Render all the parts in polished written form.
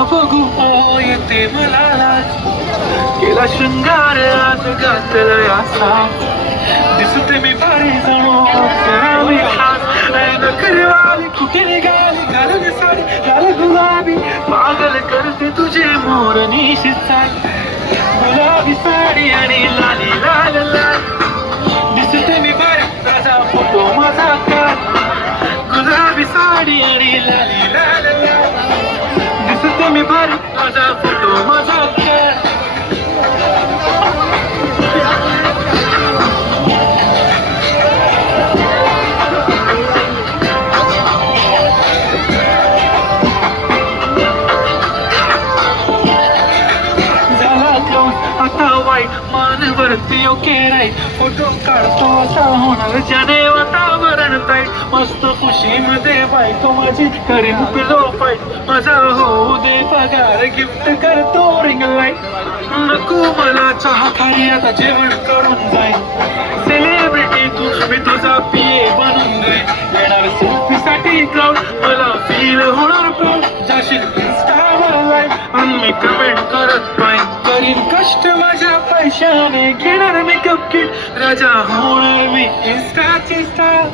का बघू येते मला लाज. केला शृंगार आज घातलाय असा, दिसते मी भारी जणू करावी खास. नखरेवाली कुठे निघाली घालून साडी घाल गुलाबी, पागल करते तुझे मोरनी शिसाई. गुलाबी साडी आणि लाली लाल लाल, दिसते मी भारी माझा फोटो माझा काढ. गुलाबी साडी आणि लाली लाल लाल, दिसते मी भारी माझा फोटो माझा काढ. आता वाईट मानवरती ओके राईट, फोटो काढतो असा होणार ज्याने वातावरण ताईट. मस्त खुशीमध्ये बायको माझी करीन पिलो फाईट, माझा होऊ दे पगार गिफ्ट करतो रिंग लाईट. नको मला चहा खाली आता जेवण करून जाईन, सेलिब्रिटी तू मी तुझा पिये बनून जाईन. येणार सेल्फीसाठी क्राऊड मला फील होणार प्राऊड, जाशील इंस्टावर लाईव्ह आणि कमेंट करत पाहिजे. करीन कष्ट माझ्या पैशाने, घेणार मेकअप किट राजा होणार मी इंस्टाची स्टार.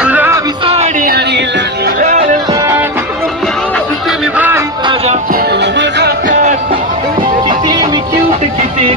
गुलाबी साडी आणि लाली लाल लाल, दिसते मी भारी माझा माझा काढ. किती मी क्यूट किती